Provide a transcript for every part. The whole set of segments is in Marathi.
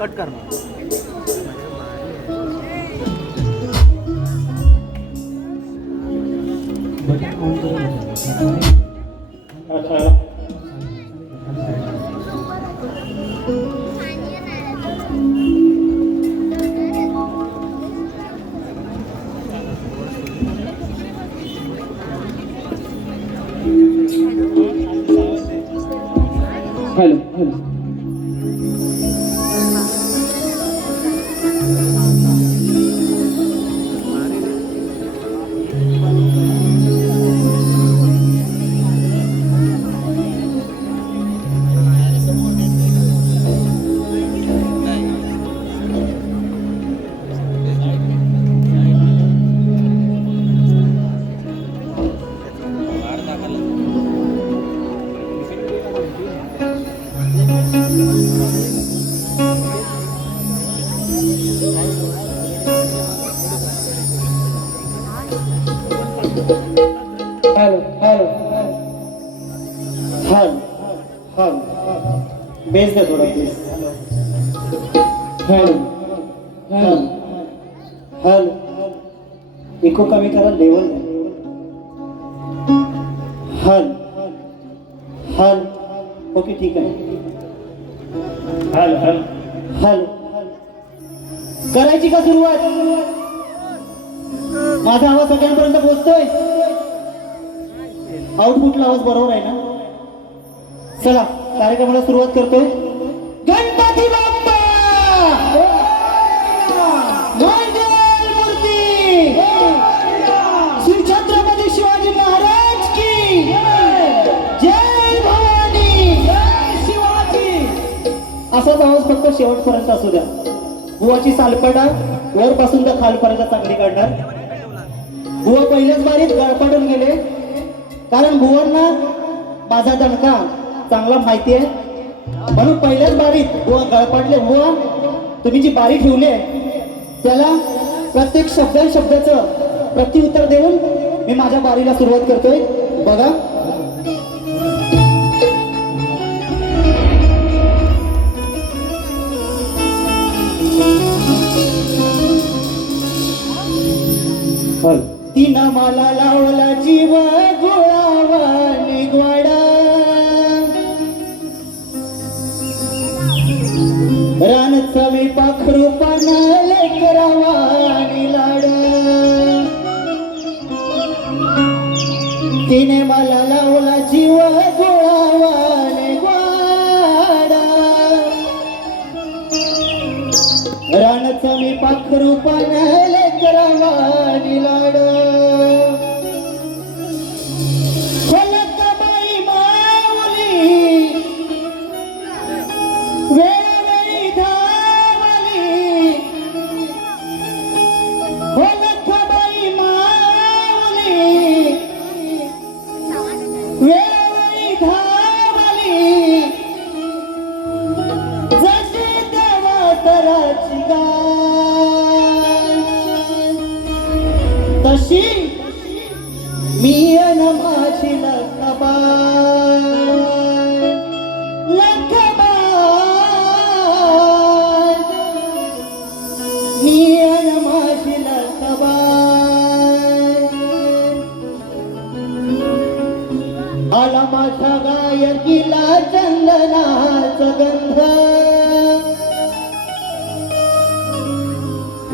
कट करना हेलो हेलो बेस दे थोड़ा please hello hello hello echo कमी करा लेवल हल हल ओके ठीक आहे हल हल हल करायची का सुरुवात माझा आवाज सगळ्यांपर्यंत पोहोचतोय आउटपुटला आवाज बरोबर आहे ना चला कार्यक्रमाला सुरुवात करतोय गणपती बाप्पा मंगल मूर्ती श्री छत्रपती शिवाजी महाराज की जय भवानी जय शिवाजी असाच आवाज फक्त शेवटपर्यंत असू द्या बुवाची सालपडा वरपासून तर खालपर्यंत चांगली काढणार बुवा पहिल्याच बारीत गळपाटून गेले कारण बुवांना माझा दणका चांगला माहिती आहे म्हणून पहिल्याच बारीत बुवा गळपाटले बुवा तुम्ही जी बारी ठेवली आहे त्याला प्रत्येक शब्दाचं प्रत्युत्तर देऊन मी माझ्या बारीला सुरुवात करतोय बघा तिनं मला लावला जीव गुळावा निगवाडा रान चवी पाखरू पाना लेकरावा लाड तिने मला लावला जीव गुळावा निगवाडा रान चवी पाखरू पाना लेकरावा लाड तशी मी अन माझी लखबाई मी अन माझी लखबाई आला माझ्या गायकीला चंदनाचा गंध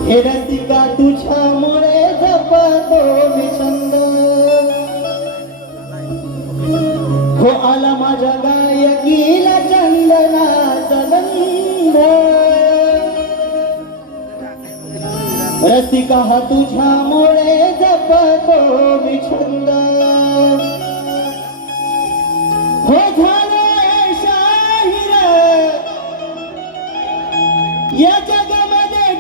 हे रसिका तुझ्यामुळे जपतो मी छंद हो आला माझ्या गायकीला चंदनाचा गंध रसिका हा तुझ्यामुळे जपतो मी छंद हो झालोय शाहीर या जगामध्ये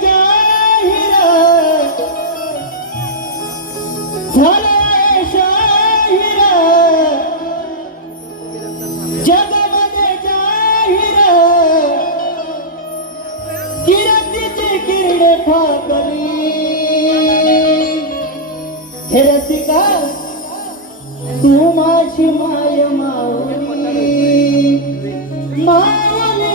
झालोय शाहीर जगामध्ये जाहीर किरतीची किरणे फाकली हे रसिका तू माझी माय माऊली माऊली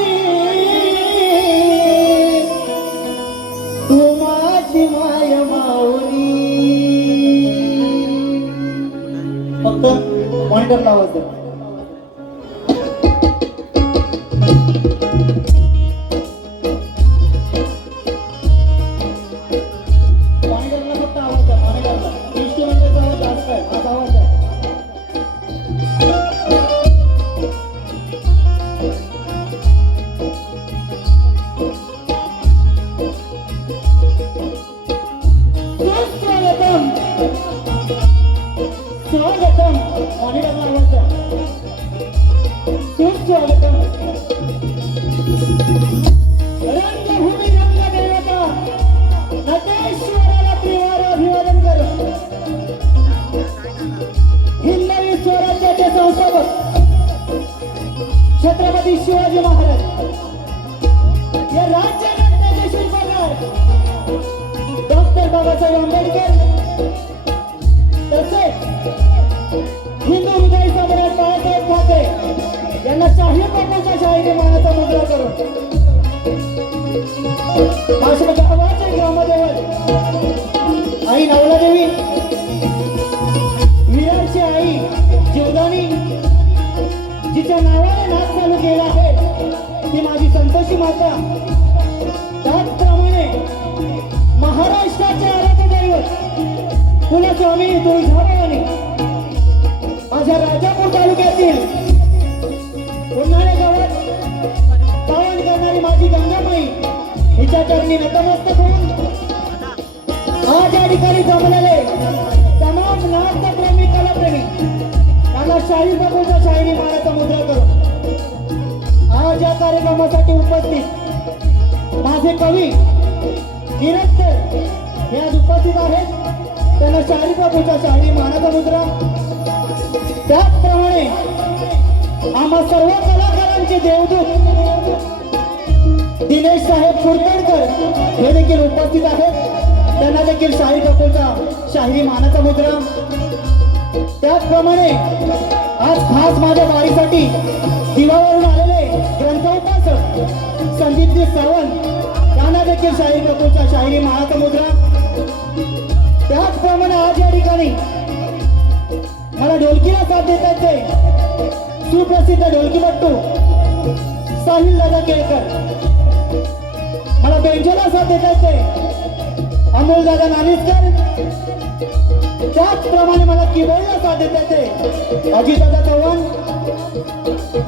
तू माझी माय माऊली फक्त मॉनिटर लावायचं मॉनिटरला फक्त आवाज द्या मॉनिटरला इन्स्ट्रुमेंटचा आवाज जास्त आहे आज आवाज द्या स्वागतम मॉनिटरला आवाज द्या सुस्वागतम रंगभूमी रंगदेवता नटेश्वराला त्रिवार अभिवादन करू हिंदवी स्वराज्याचे संस्थापक छत्रपती शिवाजी महाराज या राज्यघटनेचे शिल्पकार डॉक्टर बाबासाहेब आंबेडकर तसेच हिंदू हृदय सम्राट बाळासाहेब ठाकरे यांना शाहीर बापूच्या शाहीरी मानाचा मुद्रा करून माझ्या गावाचे ग्रामदेवत आई नवलादेवी विरारची आई जीवदानी जिच्या नावाने नाच चालू केला आहे ती माझी संतोषी माता त्याचप्रमाणे महाराष्ट्राचे आराध्य दैवत कुलस्वामी तुळजाभवानी माझ्या राजापूर तालुक्यातील उन्हाळे गावात पावन करणारी माझी गंगामाई हिच्या चरणी नतमस्तक होऊन आज या ठिकाणी जमलेले तमाम नाट्यप्रेमी कलाप्रेमी त्यांना शाहीर बापूच्या शाहिरी मानाचा मुद्रा करून आज या कार्यक्रमासाठी उपस्थित माझे कवी निरंतर हे आज उपस्थित आहेत त्यांना शाहीर बापूच्या शाहिरी मानाचा मुद्रा त्याचप्रमाणे आम्हा सर्व कलाकारांचे देवदूत दिनेश साहेब कुरतडकर हे देखील उपस्थित आहेत त्यांना देखील शाहीर बापूचा शाहिरी मानाचा मुद्रा त्याचप्रमाणे आज खास माझ्या वारीसाठी दिवावरून आलेले ग्रंथोपासक संदीपजी सावंत त्यांना देखील शाहीर बापूचा शाहिरी मानाचा मुद्रा त्याच त्याचप्रमाणे आज या ठिकाणी मला ढोलकीला साथ देतात ते सुप्रसिद्ध ढोलकीपट्टू साहिल दादा केळकर, मला बेंजोला साथ देतात ते अमोल दादा नानिसकर, त्याचप्रमाणे मला कीबोर्डला साथ देतात ते अजित दादा चव्हाण,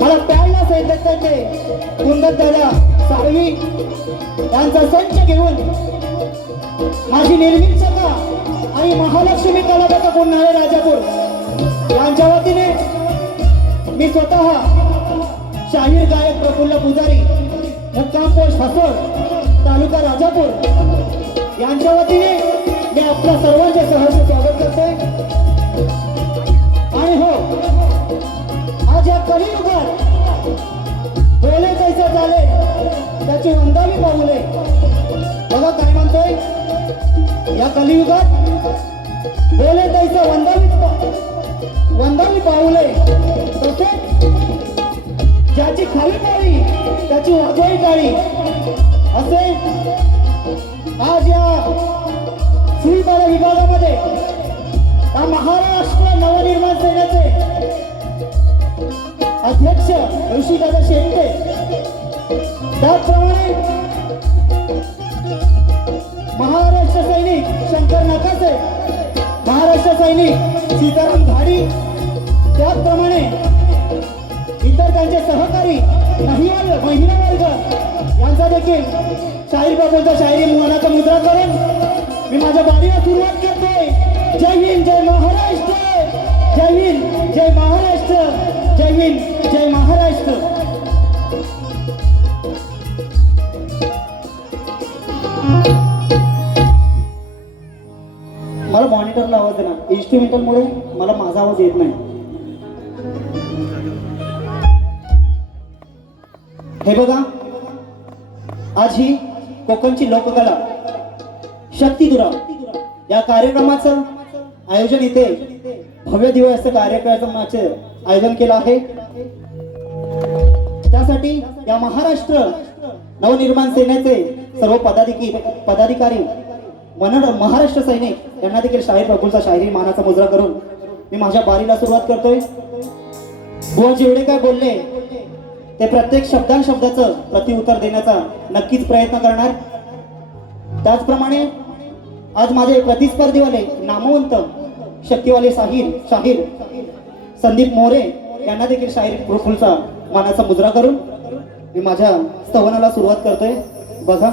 मला पॅडला साथ देतात ते कुंदन दादा साळवी यांचा संच घेऊन माझी निर्मित सभा आणि महालक्ष्मी कलापथा पुन्हा राजापूर यांच्या वतीने मी स्वतः शाहीर गायक प्रफुल्ल पुजारी मुक्काम पोस्ट हसोड तालुका राजापूर यांच्या वतीने मी आपल्या सर्वांचे सहर्ष स्वागत करते. आणि हो, आज या कलियुगात बोले कैसे झाले त्याची वंदावी पाऊले. बघा काय म्हणतोय, या कलियुगात बोले तैसे वंदावी पाऊले, तसेच ज्याची खाली पाळी त्याची वाजवाई टाळी, असे आज या सुईपाडा विभागामध्ये या महाराष्ट्र नवनिर्माण सेनेचे अध्यक्ष ऋषीदादा शेट्टे, त्याचप्रमाणे महाराष्ट्र सैनिक शंकर नकासे, महाराष्ट्र सैनिक सीताराम घाडी, त्याचप्रमाणे इतर त्यांचे सहकारी महिला वर्ग यांचा देखील शाहीर प्रभूंचा शाहिरी मनाचा मुद्रा करून मी माझ्या बारीला सुरुवात करतोय. जय हिंद, जय महाराष्ट्र, जय हिंद, जय महाराष्ट्र, जय हिंद, जय महाराष्ट्र. मला मॉनिटरला आवाज आहे ना, इन्स्ट्रुमेंटलमुळे मला माझा आवाज येत नाही. हे बघा, आज ही कोकणची लोककला शक्तिदुरा या कार्यक्रमाचं आयोजन इथे भव्य दिवस असं कार्यक्रमाचे आयोजन केलं आहे. त्यासाठी या महाराष्ट्र नवनिर्माण सेनेचे सर्व पदाधिकारी महाराष्ट्र सैनिक यांना देखील शाहीर प्रभूंचा शाहिरी मानाचा मुजरा करून मी माझ्या बारीला सुरुवात करतोय. बुवा जेवढे काय बोलले ते प्रत्येक शब्दांशब्दाचं प्रतिउत्तर देण्याचा नक्कीच प्रयत्न करणार. त्याचप्रमाणे आज माझे प्रतिस्पर्धीवाले नामवंत शक्तिवाले शाहीर संदीप मोरे यांना देखील शाहीर प्रफुल्लचा मानाचा मुजरा करून मी माझ्या स्तवनाला सुरुवात करतोय. बघा,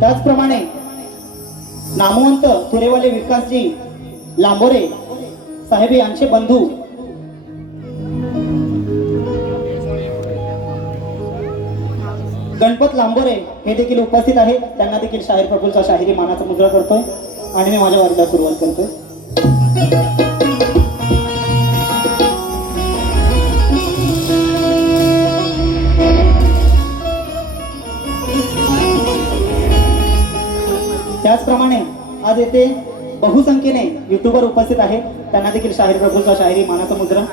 त्याचप्रमाणे नामवंत तुरेवाले विकासजी लांबोरे साहेब यांचे बंधू गणपत लांबोरे हे देखील उपस्थित आहेत. त्यांना देखील शाहीर प्रफुल्लचा शाहिरी मानाचा मुजरा करतोय आणि मी माझ्या वारीला सुरुवात करतोय. त्याचप्रमाणे आज येथे बहुसंख्येने युट्यूबर उपस्थित आहेत. त्यांना देखील शाहीर प्रभूंचा शाहिरी मानाचा मुद्रा.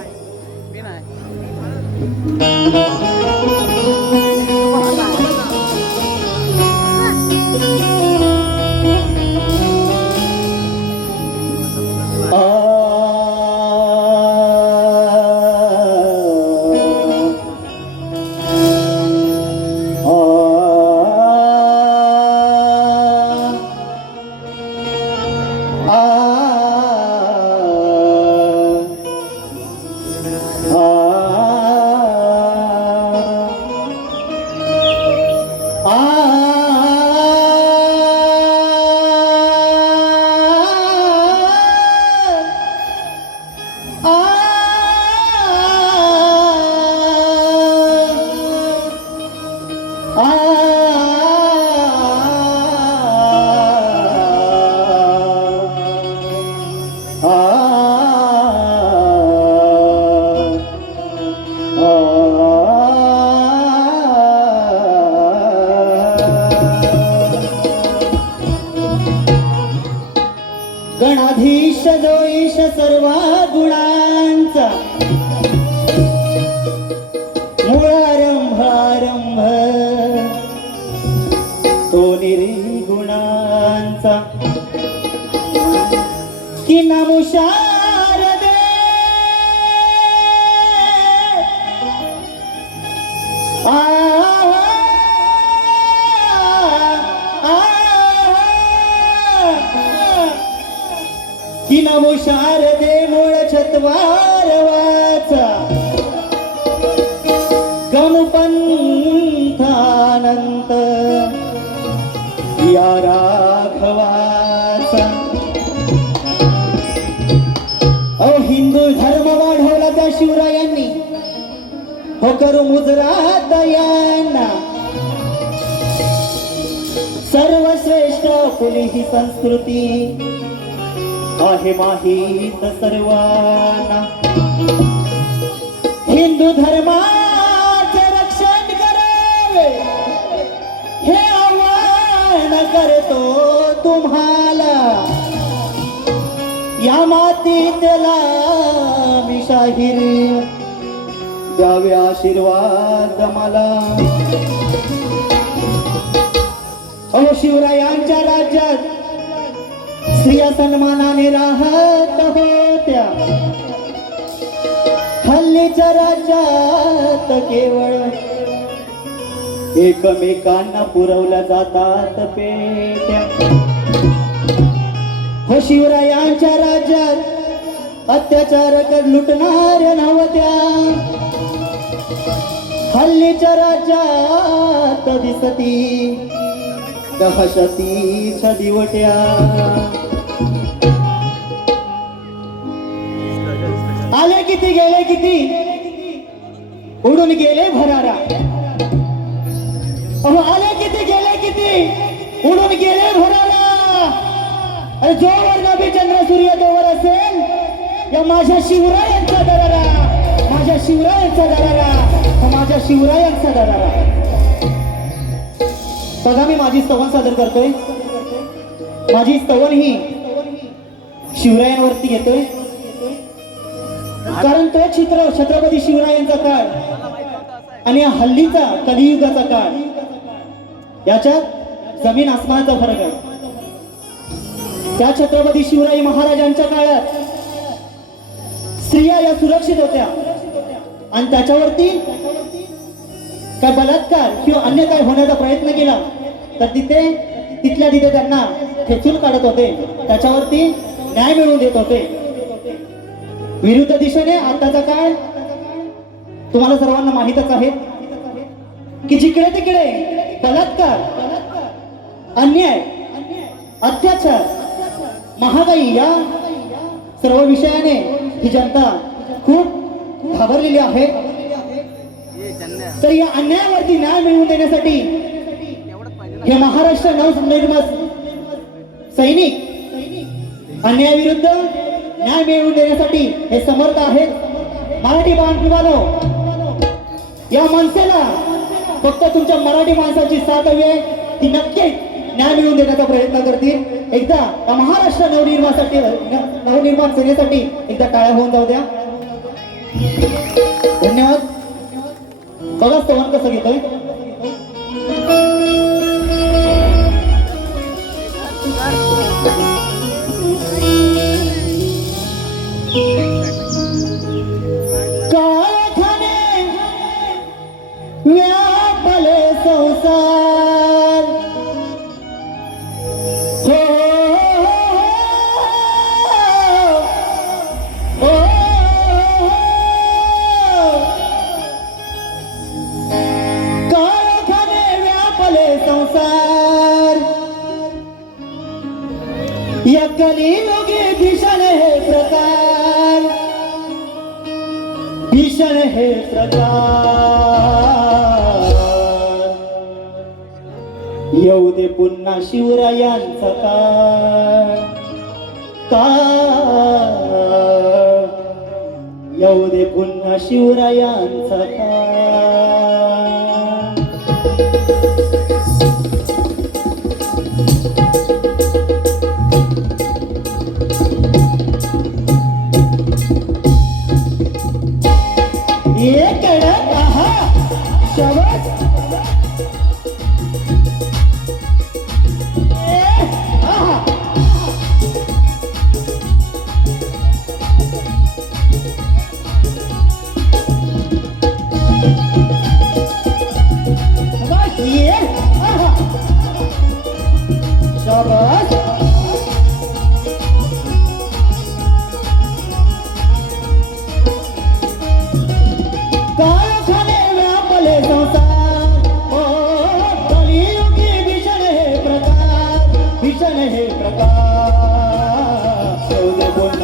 गणाधीश जो ईश सर्व गुणांचा मूळारंभ आरंभ तो निर्गुणांचा की नमो शारदे की नमो शारदे मूळ छत्वार वाचा गमपंथानंत या राघवाचा हिंदू धर्म वाढवला त्या शिवरायांनी हो करू मुजरा दयांना सर्वश्रेष्ठ फुली ही संस्कृती आहे माहीत सर्वांना हिंदू धर्माचे रक्षण करावे हे आव्हान करतो तुम्हाला या मातीतला मी शाहीर द्यावे आशीर्वाद मला शिवरायांच्या राज्यात स्त्रिया सन्मानाने राहत होत्या हल्लीच्या राज्यात केवळ एकमेकांना पुरवल्या जातात पेट्या हो शिवरायांच्या राज्यात अत्याचार कर लुटणार नव्हत्या हल्लीच्या राज्यात दिसती दहशतीच्या दिवट्या आले किती गेले किती उडून गेले भरारा आले किती गेले किती उडून गेले भरारा अरे जोवर नभी चंद्र सूर्य तोवर असेल या माझ्या शिवरायांचा दरारा माझ्या शिवरायांचा दरारा माझ्या शिवरायांचा दरारा बघा मी माझी स्तवन सादर करतोय माझी स्तवन ही शिवरायांवरती घेतोय कारण तो छत्रपती शिवरायांचा काळ आणि हल्लीचा कलियुगाचा काळ याच्यात जमीन आसमानाचा फरक आहे त्या छत्रपती शिवराय महाराजांच्या काळात स्त्रिया या सुरक्षित होत्या आणि त्याच्यावरती काय बलात्कार किंवा अन्य काय होण्याचा प्रयत्न केला तर तिथल्या तिथे त्यांना खेचून काढत होते त्याच्यावरती न्याय मिळवून देत होते विरुद्ध दिशेने आताचा काळ तुम्हाला सर्वांना माहीतच आहे की जिकडे तिकडे बलात्कार अन्याय अत्याचार महागाई या सर्व विषयाने ही जनता खूप घाबरलेली आहे तर या अन्यायावरती न्याय मिळवून देण्यासाठी हे महाराष्ट्र नवनिर्माण सैनिक अन्यायाविरुद्ध न्याय मिळवून देण्यासाठी हे समर्थ आहेत मराठी बांधवांनो या मनसेला फक्त तुमच्या मराठी माणसाची साथ हवी आहे ती नक्कीच न्याय मिळवून देण्याचा प्रयत्न करतील एकदा या महाराष्ट्र नवनिर्माण सेनेसाठी एकदा टाळ्या होऊन जाऊ द्या धन्यवाद बघा स्तवन कसं घेतोय कारखाने व्यापले संसार हो कारखाने व्यापले संसार या कलियुगी भीषण हे प्रकार भीषण हे प्रकार येऊ दे पुन्हा शिवरायांचा काळ येऊ दे पुन्हा शिवरायांचा काळ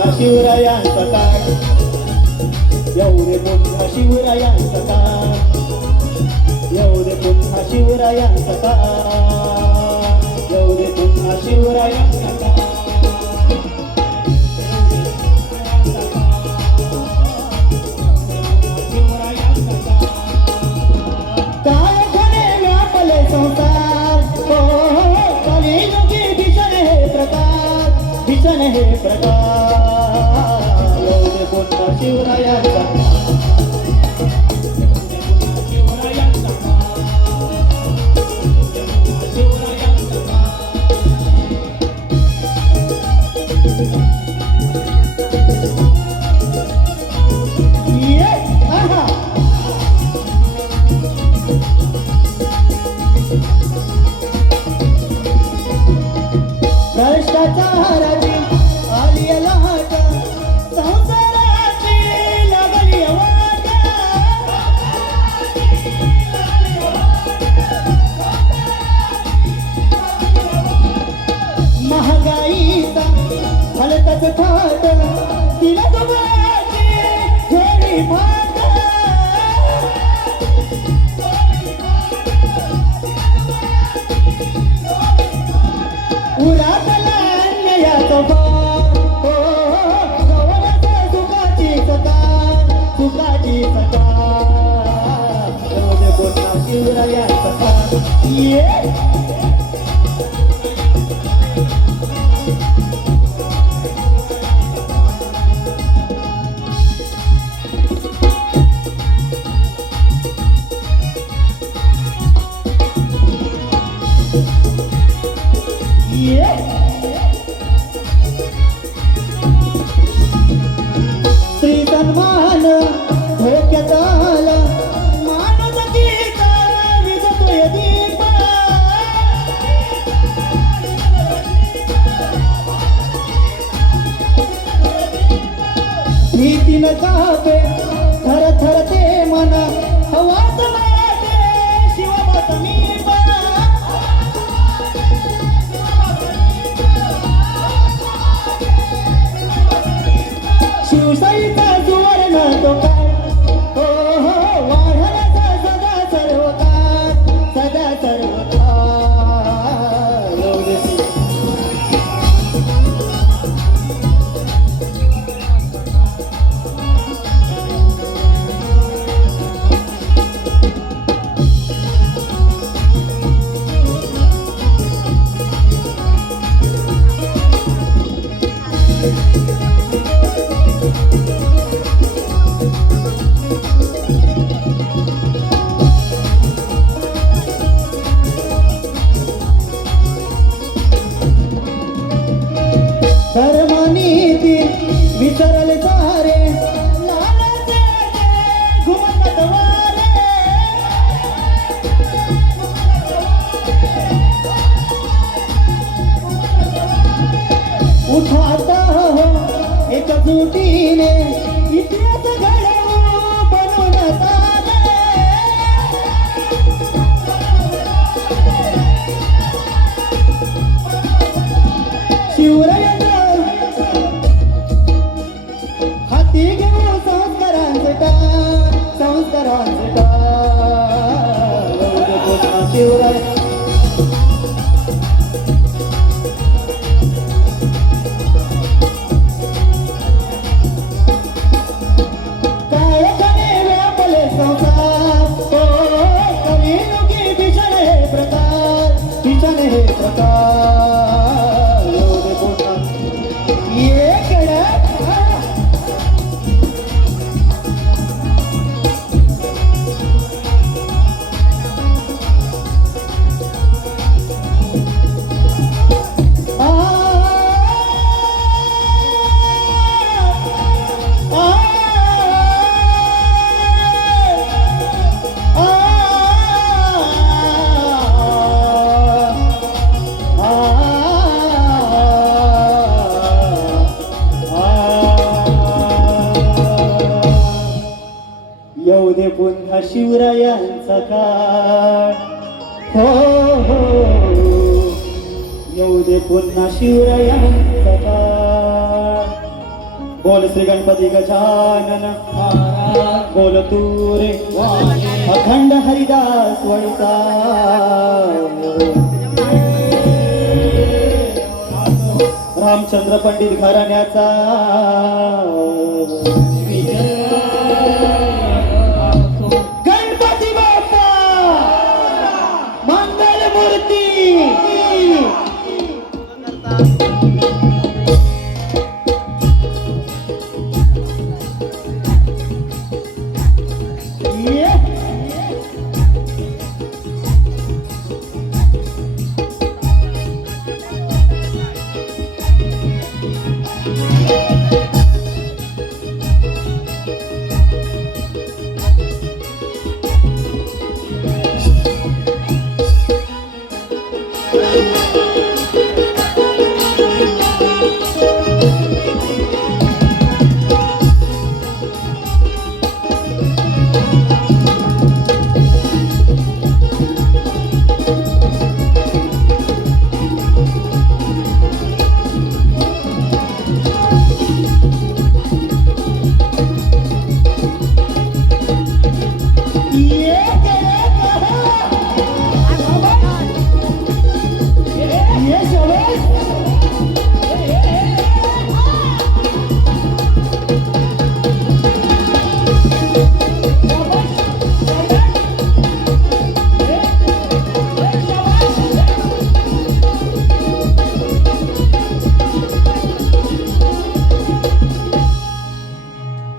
पुन्हा शिवरायांचा काळ, येऊ दे पुन्हा शिवरायांचा काळ, येऊ दे पुन्हा शिवरायांचा काळ, येऊ दे पुन्हा शिवरायांचा काळ. भीषण हे प्रकार, येऊ दे पुन्हा शिवरायांचा भ्रष्टाचाराची आली लाट, संसाराची लागली वाट, महागाईचा हलतच थाट, तिला दुबाची थोडी फाट, उरातला अन्यायाचा भार, हो गवळ्याचा सुखाची सकार, सुखाची सकार, येऊ दे पुन्हा शिवरायांचा काळ. श्री सन्मान धोक्यात आला, मानवतेचा विजतोय दीप, भीतीनं कापे थरथरते मन, हवाच वाटे शिवमत मी शिवशाहीचा सुवर्ण तो काय, हो हो वाढण्याचा सदा सर्वकाळ, सदा सर्वकाळ, येऊ दे धर्मनीती विसरले सारे, लालाचे घुमत वारे, उठाता हो एकजुटीने, इतिहास घडवू बनवून तारे, शिवरायांचा हाती घेऊ संस्कारांचे टाळ, संस्कारांचे टाळ, येऊ दे पुन्हा शिवराय. कायद्याने व्यापले संसार, हो कलियुगी भीषण हे प्रकार, भीषण हे प्रकार, येऊ दे पुन्हा येकडे. येऊ दे पुन्हा शिवरायांचा काळ, हो हो येऊ दे पुन्हा शिवरायांचा काळ, बोल श्री गणपती गजानन महाराज बोल तू रे अखंड हरिदास वळता रामचंद्र पंडित घराण्याचा गणपती बाप्पा मंगल मूर्ती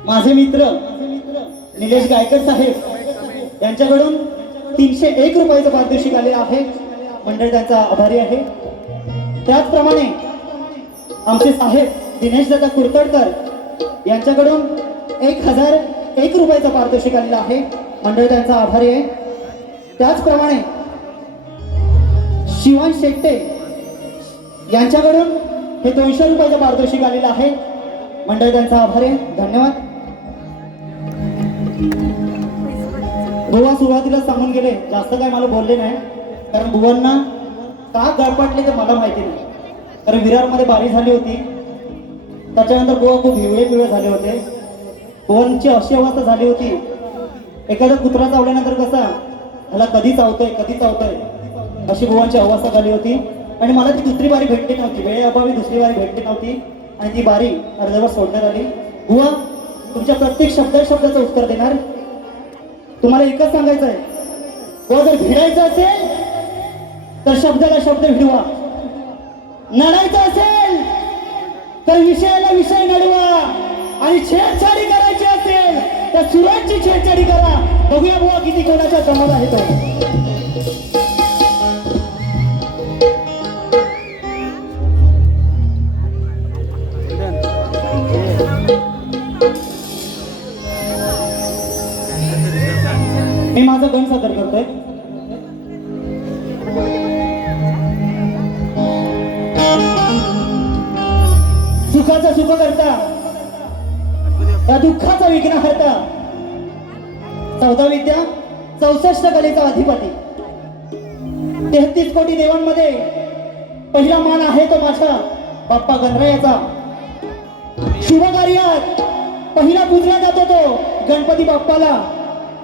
माझे मित्र निलेश गायकर साहेब यांच्याकडून 301 रुपयाचं पारितोषिक आलेलं आहे. मंडळ त्यांचा आभारी आहे. त्याचप्रमाणे आमचे साहेब दिनेश दादा कुरतडकर यांच्याकडून 1001 रुपयाचं पारितोषिक आलेलं आहे. मंडळ त्यांचा आभारी आहे. त्याचप्रमाणे शिवान शेट्टे यांच्याकडून हे 200 रुपयाचं पारितोषिक आलेलं आहे. मंडळ त्यांचा आभारी आहे. धन्यवाद. बुवा सुरुवातीला सांगून गेले, जास्त काय मला बोलले नाही, कारण बुवांना का गळपटले तर मला माहिती नाही. कारण विरारमध्ये बारी झाली होती, त्याच्यानंतर बुवा खूप हिवळे झाले होते. बुवांची अशी अवस्था झाली होती, एखादा कुत्रा चावल्यानंतर कसा मला कधी चावतोय अशी बुवांची अवस्था झाली होती. आणि मला ती दुसरी बारी भेटली नव्हती, वेळेअभावी दुसरी बारी भेटली नव्हती आणि ती बारी अर्धवट सोडण्यात आली. बुवा तुमच्या प्रत्येक शब्दाचं उत्तर देणार. तुम्हाला एकच सांगायचं आहे, बुवा जर भिडायचं असेल तर शब्दाला शब्द भिडवा, नडायचं असेल तर विषयाला विषय नडवा, आणि छेडछाडी करायची असेल तर सुराजची छेडछाडी करा. बघूया बुवा किती कोणाच्या समोर आहे तो. मी माझा गण सादर करतोय. सुखाचा सुख करता, त्या दुःखाचा विघ्न हरता, 14 विद्या 64 कलेचा अधिपती, 33 कोटी देवांमध्ये पहिला मान आहे तो माझा बाप्पा गणरायाचा. शुभ कार्यात पहिला पूजला जातो तो गणपती बाप्पाला.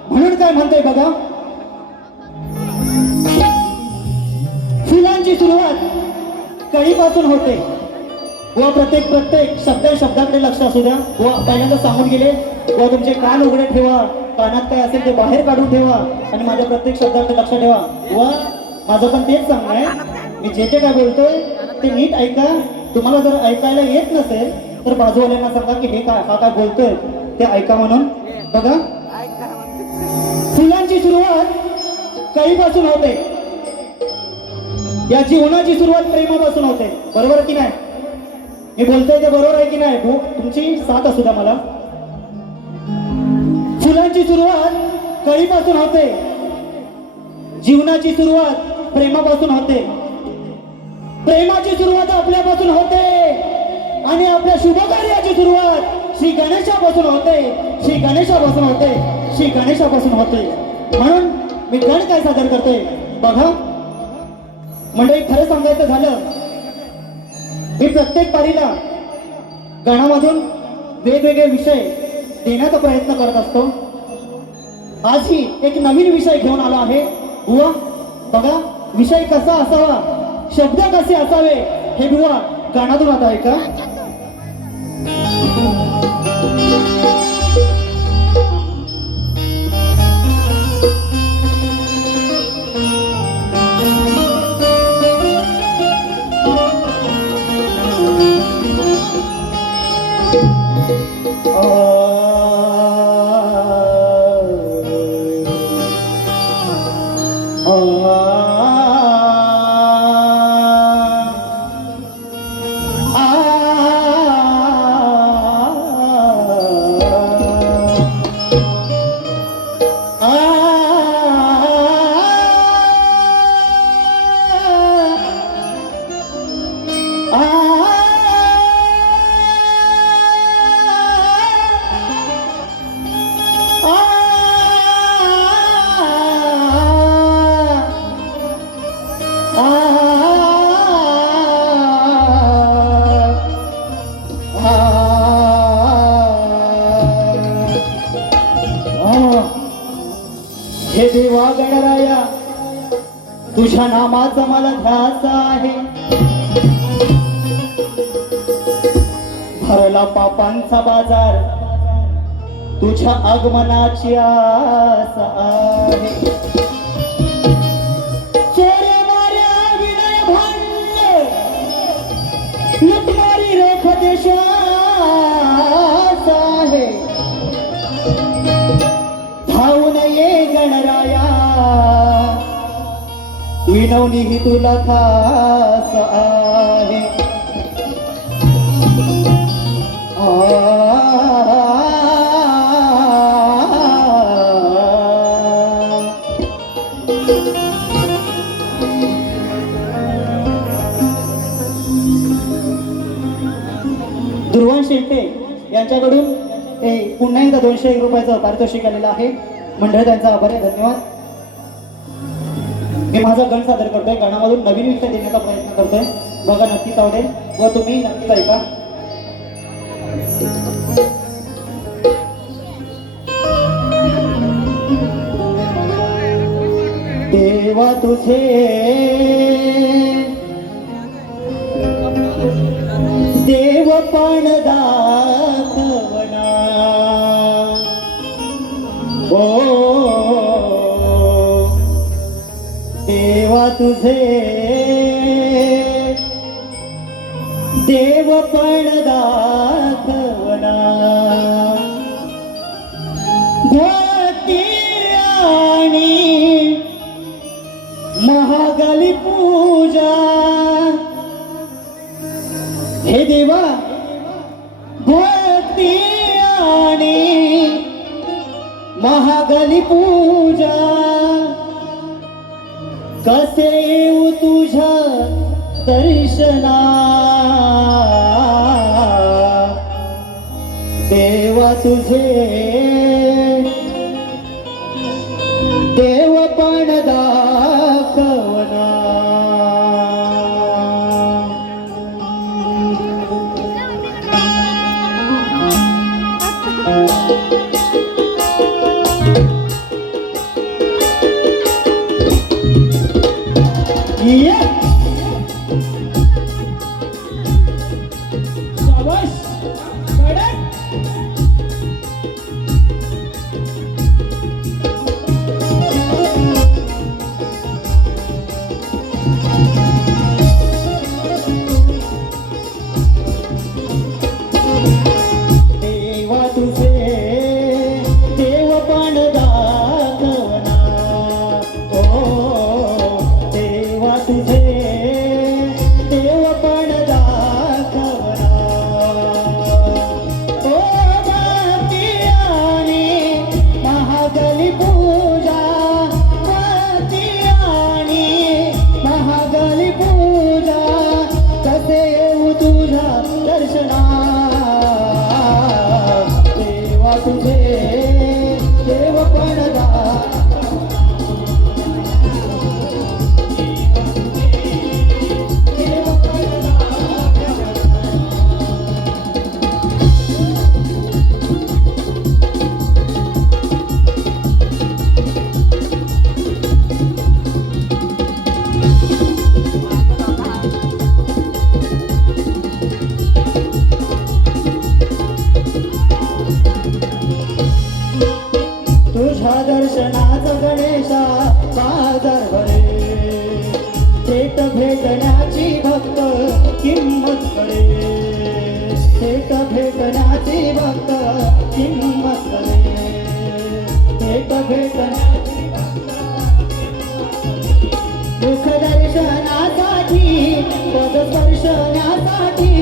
म्हणून काय म्हणतोय बघा, फुलांची सुरुवात कळीपासून होते. व प्रत्येक शब्दाकडे लक्ष असू द्या. व पहिल्यांदा सांगून गेले, व तुमचे कान उघडे ठेवा, कानात काय असेल ते बाहेर काढून ठेवा आणि माझ्या प्रत्येक शब्दाकडे लक्ष ठेवा. व माझं पण तेच सांगणं आहे, मी जे काय बोलतोय ते नीट ऐका. तुम्हाला जर ऐकायला येत नसेल तर बाजूवाल्यांना सांगा की हे काय बोलतोय ते ऐका म्हणून. बघा, फुलांची सुरुवात कळीपासून होते, या जीवनाची सुरुवात प्रेमापासून होते. बरोबर की नाही? मी बोलतोय ते बरोबर आहे की नाही? तुमची साथ असू द्या मला. फुलांची सुरुवात कळीपासून होते, जीवनाची सुरुवात प्रेमापासून होते, प्रेमाची सुरुवात आपल्यापासून होते, आणि आपल्या शुभ कार्याची सुरुवात श्री गणेशापासून होते, श्री गणेशापासून होते, श्री गणेशापासून होते. म्हणून मी गण काय सादर करतोय बघा. मंडळी, खरं सांगायचं झालं, मी प्रत्येक बारीला गणामधून वेगवेगळे विषय देण्याचा प्रयत्न करत असतो. आजही एक नवीन विषय घेऊन आला आहे. बुवा बघा, विषय कसा असावा, शब्द कसे असावे हे बुवा गाण्यातून आता ऐका. हे देवा गणराया, तुझ्या नामाचा मला ध्यास आहे. भरला पापांचा बाजार, तुझ्या आगमनाची आस आहे. चोऱ्या माऱ्या विनय भांड, लुटमारी रेख देशास आहे. धावून ये गणराया, विनवणी ही तुला खास आहे. दुर्वान शेट्टे यांच्याकडून हे पुन्हा एकदा 201 रुपयाचं पारितोषिक आलेलं आहे. मंडळ त्यांचा आभार आहे, धन्यवाद. मी माझा गण सादर करतोय, गाण्यामधून नवीन विषय देण्याचा प्रयत्न करतोय. बघा, नक्कीच आवडेल व तुम्ही नक्कीच ऐका. देवा तुझे देवपण दाखवना, ओ देवा तुझे देवपण दाखवना. भक्ती आणि महागली पूजा, हे देवा भक्ती आणि महागली पूजा, कसे येऊ तुझ्या दर्शना. देवा तुझे देवपण दाखवना. देवा तुझे देवपण दाखवना, ओ देवा तुझे देवपण दाखवना. ओ भेट भेटण्याची भक्त किंमत रे भेट भेटण्याची मुख दर्शनासाठी पद स्पर्शनासाठी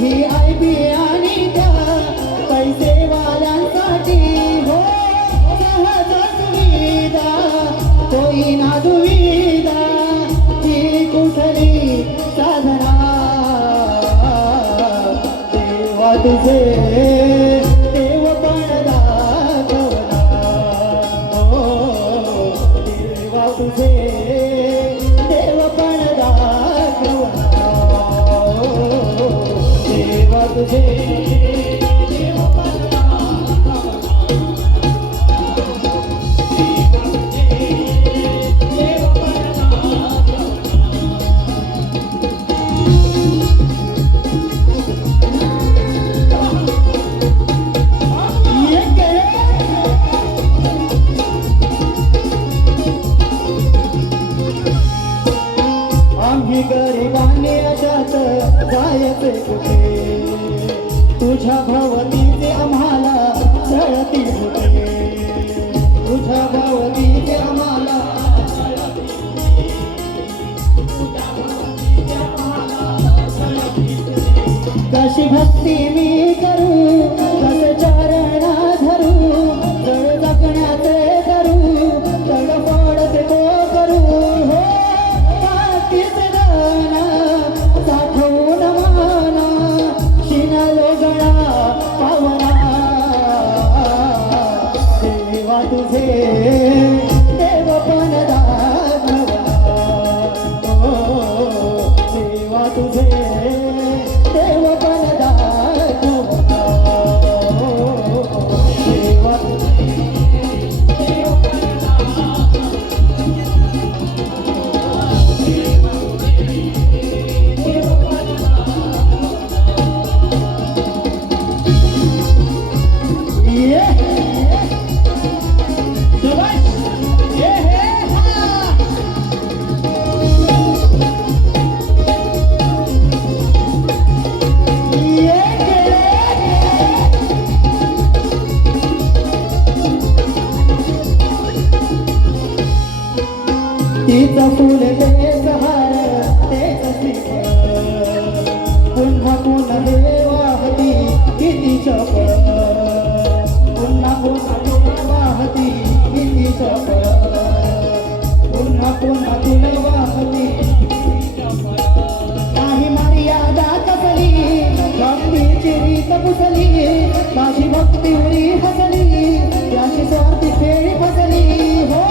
ही आयबी आणि त्या पैसेवाल्यांसाठी हो सहज सुविधा होईना दुविधा ही कुठली साधना देवा तुझे देवपण दाखवला हो देवा तुझे देवपण दाखवला हो देवा तुझे देवपण आम्ही गरिबांनी अशात जायचे कुठे तुझ्या भवतीचे आम्हाला सळती होते तुझ्या भवतीचे आम्हाला कशी भक्ती मी करू कस चरणा धरू जळ जगण्याचे करू तडफडते तो करू हो पाठीचे दाना साठवून माना शिनालो गळा पावना देवा तुझे देवपण दाखवला हो देवा तुझे देवपण दाखवला हो देवा तुझे देवपण तिचं फुल तेच हार तेच श्रीफळ पुन्हा पुन्हा हे वाहती किती चपळ पुन्हा पुन्हा तुला वाहती किती चपळ पुन्हा पुन्हा तुला वाहती काही मर्यादा कसली भक्तीची रीत पुसली माझी भक्ती उरी हसली त्याची स्वार्थी फेरी फसली हो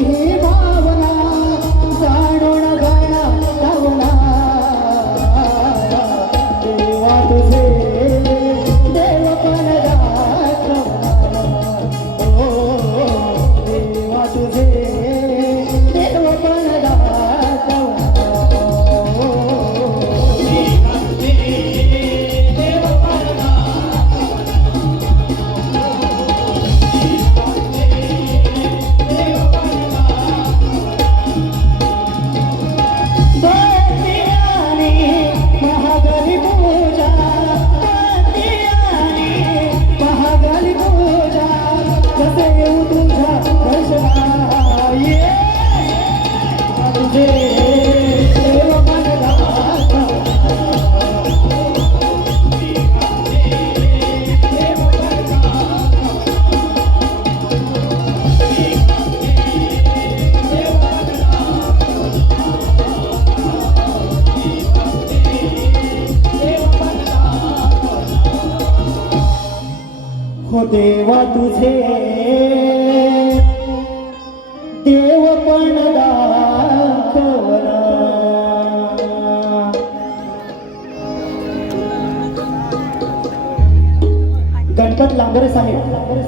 ही भावना जाणून गाणा गावना देवा तुझे देवपण दाखवला हो देवा तुझे देवपण दाखवला हो देवपण महागली पूजा महागली पूजा कसे येऊ तुझ्या दर्शना तुझे देवपण दाखवला हो देवा तुझे देवपण दाखवला गणपत लांबरे साहेब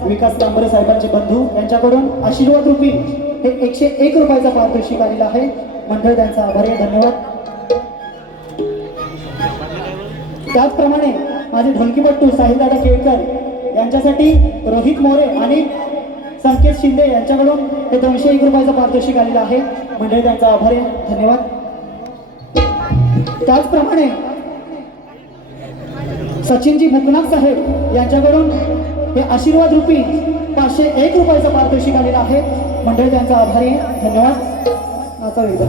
विकास लांबरे साहेबांचे बंधू यांच्याकडून आशीर्वाद रूपी हे 101 रुपयाचा पारितोषिक आलेला आहे मंडळ त्यांचा आभारी आहे धन्यवाद त्याचप्रमाणे माझे ढोलकीपट्टू साहिलदादा केळकर यांच्यासाठी रोहित मोरे आणि संकेत शिंदे यांच्याकडून हे 201 रुपयाचा पारितोषिक आलेलं आहे मंडळी त्यांचा आभार आहे धन्यवाद. त्याचप्रमाणे सचिनजी मुकनाथ साहेब यांच्याकडून हे आशीर्वाद रूपी 501 रुपयाचा पारितोषिक आलेला आहे. मंडळी त्यांचा आभारी आहे. धन्यवाद. आता एकदा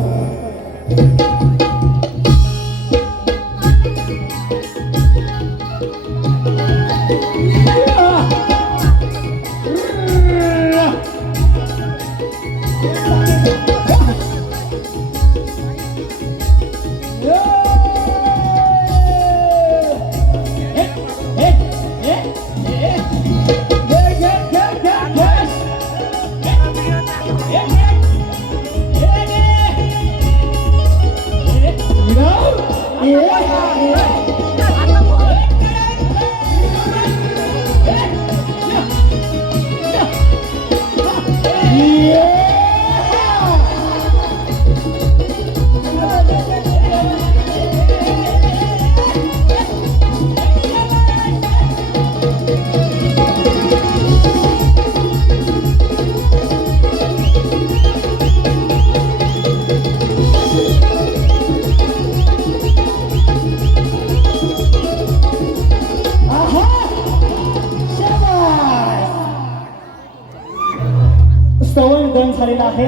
सवण गण झालेला आहे.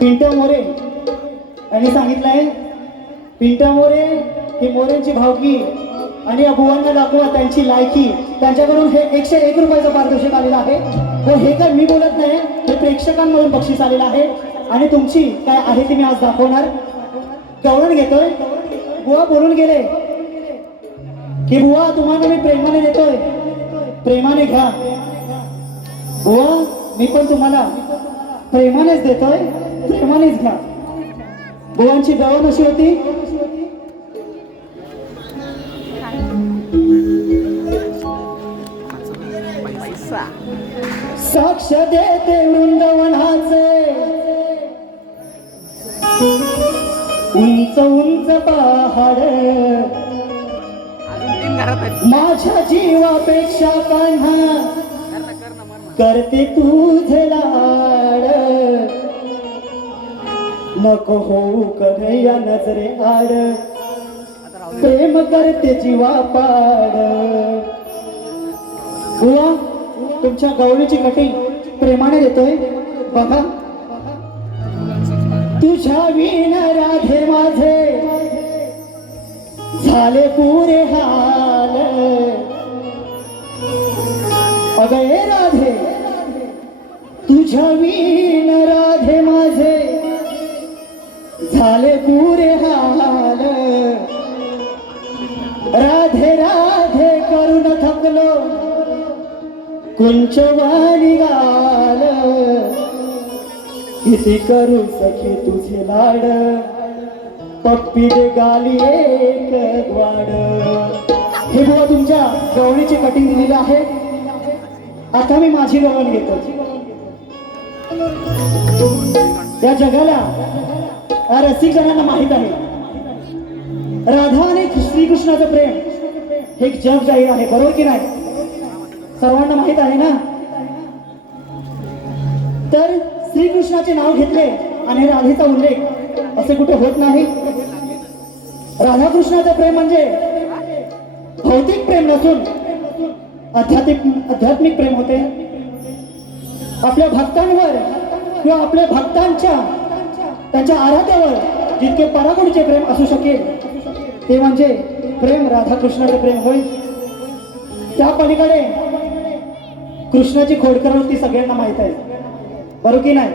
पिंट्या मोरे यांनी सांगितलंय, पिंट्या मोरे ही मोरेंची भावकी आणि या बुवांना दाखवा त्यांची लायकी. त्यांच्याकडून हे 101 रुपयाचं पारितोषिक आलेलं आहे. व हे काय मी बोलत नाही, हे प्रेक्षकांमधून बक्षीस आलेलं आहे. आणि तुमची काय आहे ती मी आज दाखवणार. गवळण घेतोय. बुवा बोलून गेले की बुवा तुम्हाला मी प्रेमाने देतोय, प्रेमाने घ्या. बुवा मी पण तुम्हाला प्रेमानेच देतोय, प्रेमानेच घ्या. बुवांची गवळण अशी होती. साक्ष देते वृंदावनाचे उंच उंच पहाड, माझ्या जीवापेक्षा कान्हा करते तुझे लाड. नको होऊ कन्हैया नजरे आड, प्रेम करते जीवा पाड. बुवा तुमच्या गवळीची कटिंग प्रेमाने देतोय बघा. तुझ्या विण राधे माझे झाले पुरे हाल. अगं राधे तुझ्या विण राधे माझे झाले पुरे हाल. राधे राधे करून थकलो कुंचवानी गाल. किती करू सखी तुझे लाड, पप्पी दे गाली एक ग्वाड. हे बुवा तुमच्या गवळीची कटिंग दिलेली आहे. आता मी माझी गवळण घेतो. या जगाला या रसिक जणांना माहित आहे राधा आणि श्रीकृष्णाचं प्रेम हे एक जग जाहीर आहे, बरोबर की नाही? सर्वांना माहित आहे ना. तर श्रीकृष्णाचे नाव घेतले आणि राधेचा उल्लेख असे कुठे होत नाही. राधाकृष्णाचं प्रेम म्हणजे भौतिक प्रेम नसून आध्यात्मिक प्रेम होते. आपल्या भक्तांवर किंवा आपल्या भक्तांच्या त्यांच्या आराध्यावर जितके पराकोटीचे प्रेम असू शकेल ते म्हणजे प्रेम राधाकृष्णाचे प्रेम होईल. त्या पलीकडे कृष्णाची खोडकरवृत्ती सगळ्यांना माहित आहे, बरोबर की नाही?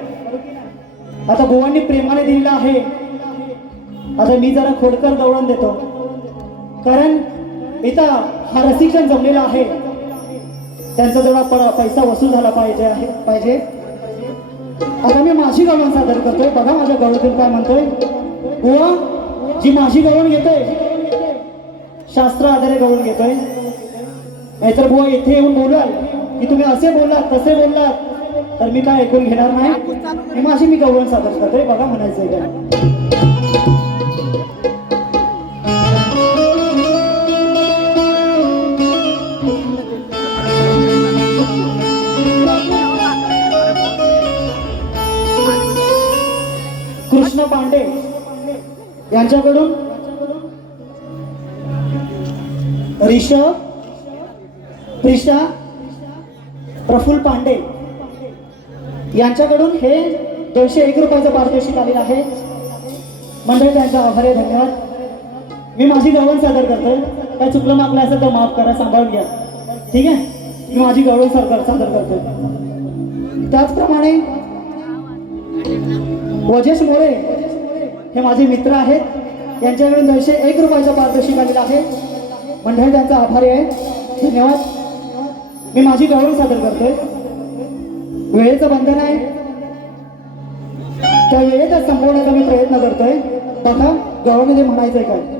आता बुवांनी प्रेमाने दिलेला आहे. आता मी जरा खोडकर गवळण देतो, कारण इथं हा रसिकजन जमलेला आहे. त्यांचा तेवढा पैसा वसूल झाला पाहिजे. आता मी माझी गवळण सादर करतोय. बघा माझ्या गवळणीतून काय म्हणतोय. बुवा जी माझी गवळण घेतोय शास्त्र आधारे गवळण घेतोय. नाहीतर बुवा इथे येऊन बोलाल की तुम्ही असे बोललात तसे बोललात तर मी काय ऐकून घेणार नाही. मी माझी गवळण सादर करतोय. बघा म्हणायचंय काय. पांडे यांच्याकडून ऋषभ प्रिशा प्रफुल्ल पांडे यांच्याकडून हे 201 रुपयाचं पारितोषिक आलेलं आहे. मंडळी त्यांचा आभार आहे, धन्यवाद. मी माझी गवळण सादर करतोय. काय चुकलं मागलं असेल तर माफ करा, सांभाळून घ्या. ठीक आहे, मी माझी गवळण सादर करतोय. त्याचप्रमाणे वजेश मोरे हे माझे मित्र आहेत, यांच्याकडून 201 रुपयाचं पारितोषिक आलेलं आहे. मंडळी त्यांचा आभारी आहे, धन्यवाद. मी माझी गवळण सादर करतोय. वेळेचं बंधन आहे, त्या वेळेतच संपवण्याचा मी प्रयत्न करतोय. बघा गवळणीने म्हणायचंय काय.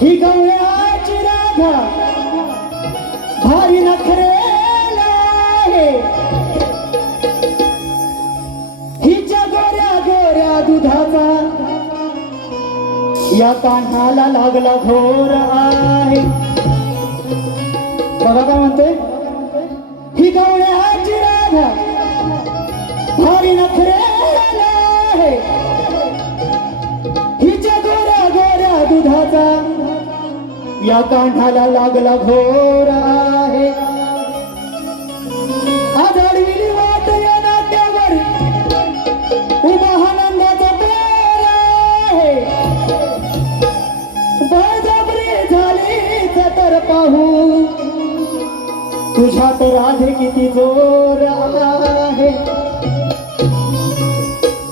ही गवळ्याची राधा भारी नखरेला आहे, हिच्या गोऱ्या गोऱ्या दुधाचा या कान्हाला लागला घोर आहे. बघा काय म्हणते, ही गवळ्याची राधा भारी नखरेला आहे, हिच्या गोऱ्या गोऱ्या दुधाचा या कान्हाला लागला घोर आहे. आदळविली वाट या नाट्यावर उभा आनंदाचा पेर आहे. बळजबरी झालीच तर पाहू तुझ्यात राधे किती जोर आहे.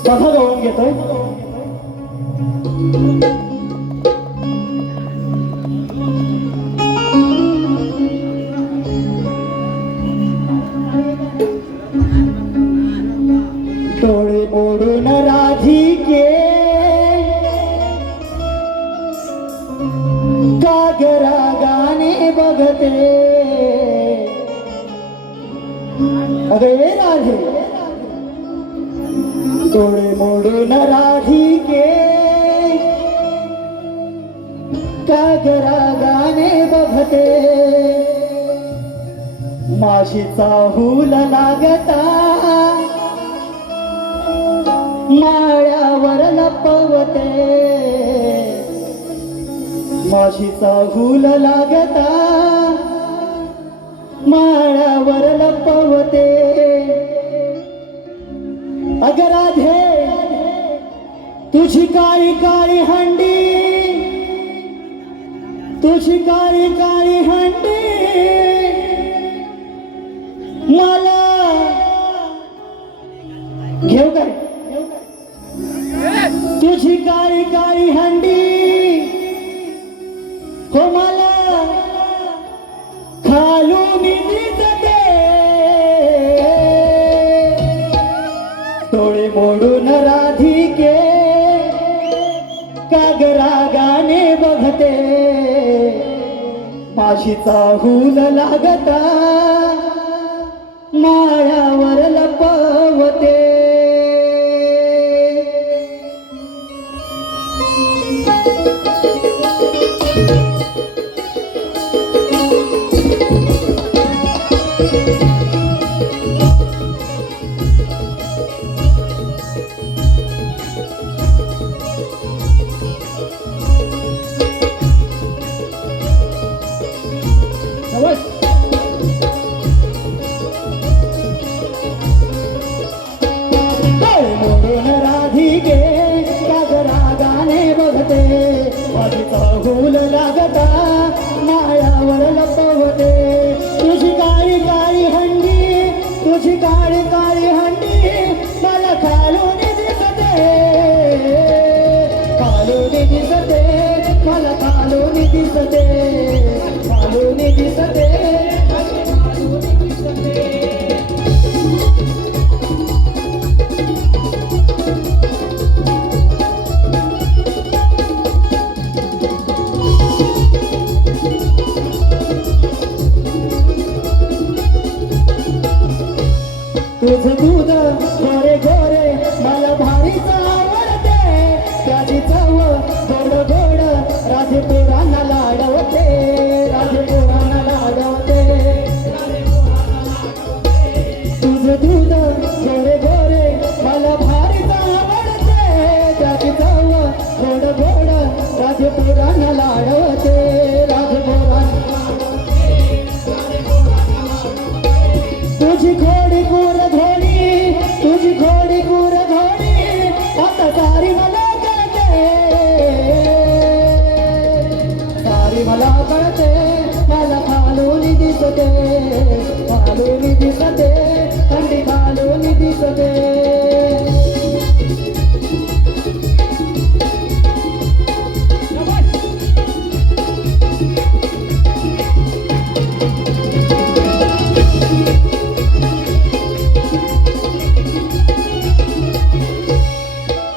बघा गवळण घेतोय. डोळे मोडून राधिके कागरा गाणे बघते. अगे राधे, डोळे मोडून राधिके कागरा गाणे बघते. माशीचा हूल लागता माळ्यावर लपवते. माशीचा हूल लागता माळ्यावर लपवते. अग राधे, तुझी काळी काळी हंडी, तुझी काळी काळी हंडी मला घेऊ काय. तुझी काळी काळी हंडी हो मला खालून दिसते. डोळे मोडून राधिके कागरा गाणे बघते. माशीचा हूल लागता माळ्यावर लपवते. राधिके कागरा गाणे बघते. माझीचा हूल लागता मायावर लपवते. तुझी काळी काळी हंडी, तुझी काळी काळी हंडी मला खालून दिसते. खालून दिसते मला, खालून दिसते, खालून दिसते. तुझं दूध गोरे गोरे मला भारीच आवडते, त्याची चव गोड गोड राजपुरांना लाडवते, राजपुरांना लाडवते. तुझं दूध गोरे गोरे मला भारीच आवडते, त्याची चव गोड गोड राजपुरांना लाडवते, राजपुरांना. तुझी घोडी गुर घोडी, तुझी घोडी गुर घोडी आता सारी मला कळते, सारी मला कळते. मला खालून दिसते, खालून दिसते, थंडी खालून दिसते.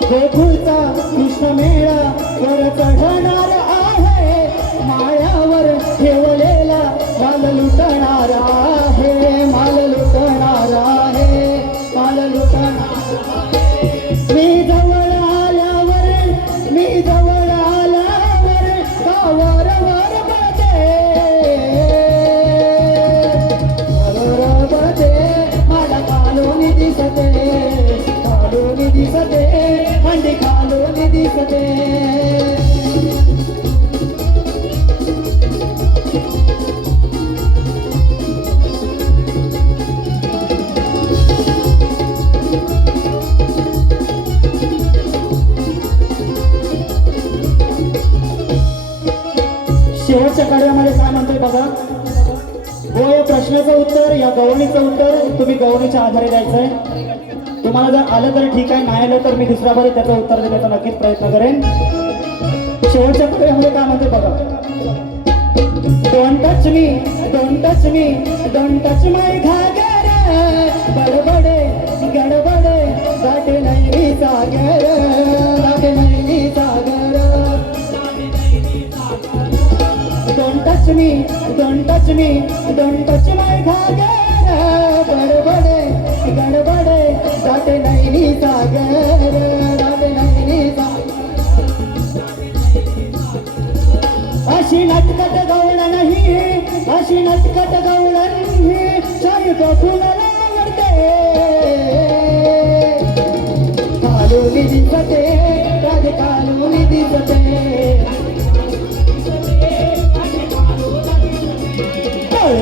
गोकुळचा कृष्ण मेळा वर चढणार आहे, माळ्यावर ठेवलेला माल लुटणार आहे, माल लुटणार आहे, माल लुटणार आहे. मी जवळ आल्यावर, मी जवळ आल्यावर कावर वर बळते, वर बळते. मला खालून दिसते, खालून दिसते, थंडी खालून दिसते. शेवटच्या कडव्यामध्ये काय म्हणतोय बघा. हो, या प्रश्नाचं उत्तर, या गवळणीचं उत्तर तुम्ही गवळणीच्या आधारे द्यायचंय. तुम्हाला जर आलं तर ठीक आहे, नाही आलं तर मी दुसऱ्या बारी त्याचं उत्तर देण्याचा नक्कीच प्रयत्न करेन. शेवटच्या कडव्यामध्ये काय म्हणतोय बघा. Don't touch me, don't touch me, don't touch my घागर, गडबडे गडबडे गाठे नाही सागर, गाठे नाही सागर. Don't touch me, don't touch me, don't touch my घागर, गडबडे गडबडे गाठे नाही सागर, गाठे नाही सागर. अशी नटकट गवळण नाही, अशी नटकट गवळण नाही, चाय फुलाला आवडते, कालून दिसते, राज कालून दिसते.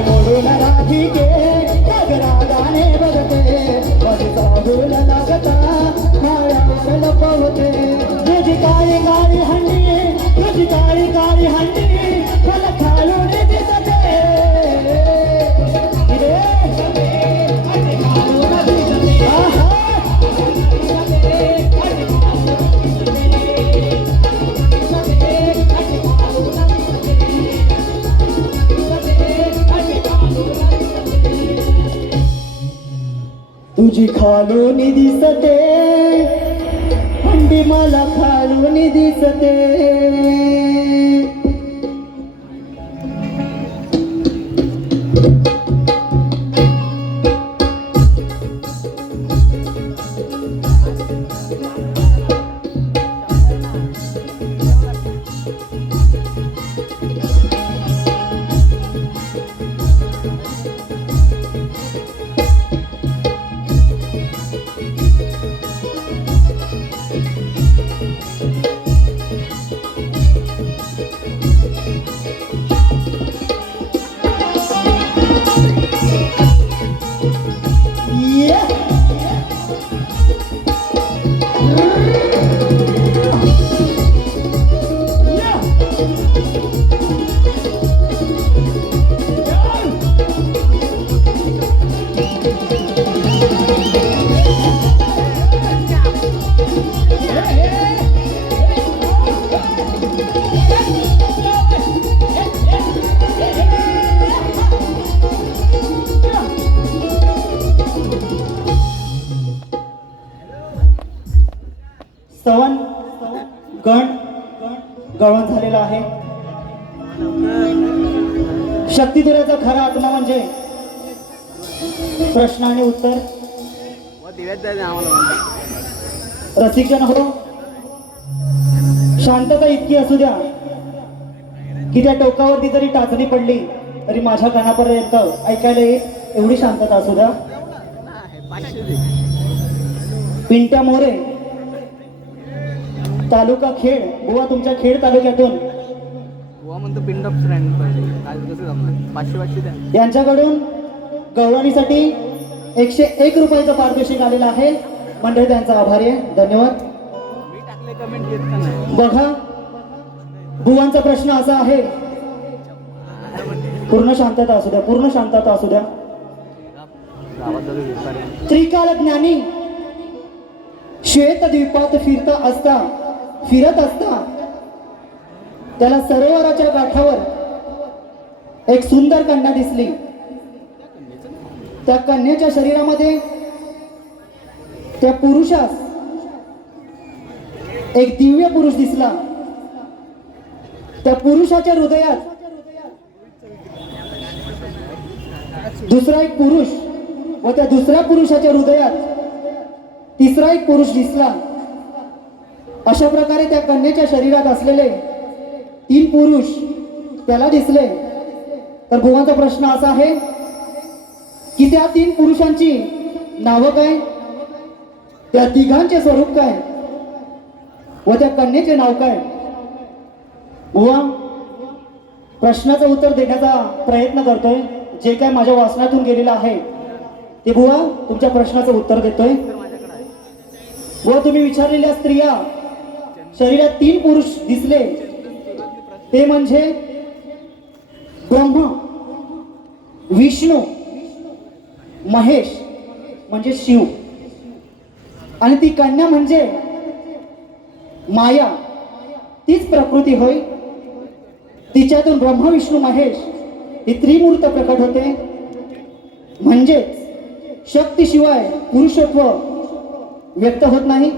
मोडून राधिके रागाने बघते, माझा भूल लागता माळ्यावर लपवते. तुझी काळी काळी हंडी, तुझी काळी काळी हंडी मला खालून दिसते, तुझी खालून दिसते, हंडी मला खालून दिसते. स्तवन गण गळून झालेला आहे. शक्तिधुराचा खरा आत्मा म्हणजे प्रश्न आणि उत्तर. दिव्यात जायचं आम्हाला. रसिकजन हो, शांतता इतकी असू द्या की त्या टोकावरती जरी टाचणी पडली तरी माझ्या कानापर्यंत ऐकायला येईल, एवढी शांतता असू द्या. पिंट्या मोरे, तालुका खेड. बुवा तुमच्या खेड तालुक्यातून गोवा म्हणतो पिंड ऑफ फ्रेंड काय कसं जमणार. 500 द्या. यांच्याकडून गवळणीसाठी 101 रुपयाचं पारितोषिक आलेलं आहे. मंडळी त्यांचा आभारी आहे, धन्यवाद. मी टाकले कमेंट येत का नाही. बघा, बुवांचा प्रश्न असा आहे, पूर्ण शांतता असू द्या, पूर्ण शांतता असू द्या. गावात जातो व्यापारी. त्रिकाल ज्ञानी श्वेतद्वीपात फिरत असता त्याला सरोवराच्या काठावर एक सुंदर कन्या दिसली. त्या कन्याच्या शरीरामध्ये त्या पुरुषास एक दिव्य पुरुष दिसला. त्या पुरुषाच्या हृदयात दुसरा एक पुरुष व त्या दुसऱ्या पुरुषाच्या हृदयात तिसरा एक पुरुष दिसला. अशा प्रकारे त्या कन्येच्या शरीरात असलेले 3 पुरुष त्याला दिसले. तर बुवांचा प्रश्न असा आहे की त्या 3 पुरुषांची नावं काय, त्या तिघांचे स्वरूप काय व त्या कन्येचे नाव काय. बुवा प्रश्नाचं उत्तर देण्याचा प्रयत्न करतोय. जे काय माझ्या वाचनातून गेलेलं आहे ते बुवा तुमच्या प्रश्नाचं उत्तर देतोय. व तुम्ही विचारलेल्या स्त्रिया शरीरात 3 पुरुष दिसले ते म्हणजे ब्रह्मा, विष्णू, महेश म्हणजे शिव, आणि ती कन्या म्हणजे माया, तीच प्रकृती होय. तिच्यातून ब्रह्मा, विष्णू, महेश हे त्रिमूर्त प्रकट होते. म्हणजेच शक्तीशिवाय पुरुषत्व व्यक्त होत नाही.